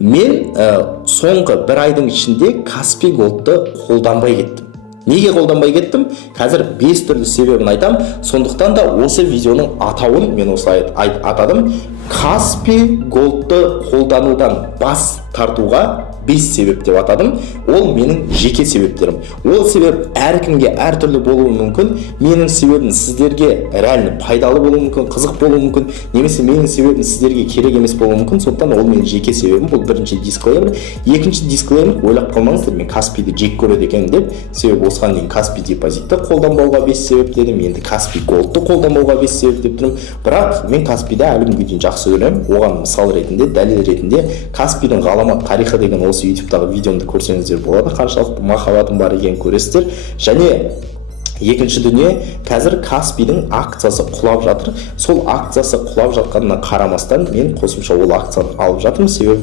мен соңғы бір айдың ішінде Каспий Голдты қолданбай кеттім. Неге қолданбай кеттім? Қазір 5 түрлі себебін айтам. Сондықтан да осы видеоның атауын мен осылай атадым. Каспий Голдты қолданудан бас тартуға 5 себеп деп атадым. Ол менің жеке себептерім. Ол себеп әркімге әртүрлі болуы мүмкін. Менің себебім сіздерге реально пайдалы болуы мүмкін, қызық болуы мүмкін, немесе менің себебім сіздерге керек емес болуы мүмкін. Сондықтан ол менің жеке себебім. Бұл бірінші дисклеймер. Екінші дисклеймер, ойлап қалмаңыздар, мен Каспийді жек көреді екенмін деп. Себебі осыған дейін Каспий депозитті қолданбауға 5 себеп дедім. Енді Каспий Голдты қолданбауға 5 себеп деп тұрмын. Бірақ мен Каспийді әлі күнге дейін жақсы көремін. Оған мысал ретінде, дәлел ретінде Каспийдің ғаламат тарихы деген осы YouTube-тағы видеомды көрсеңіздер болады. Қаншалықты махаббатым бар екенін көресіздер. Және екінші дүние, қазір Каспийдің акциясы құлап жатыр. Сол акциясы құлап жатқанына қарамастан мен қосымша ол акцияны алып жатырмын. Себебі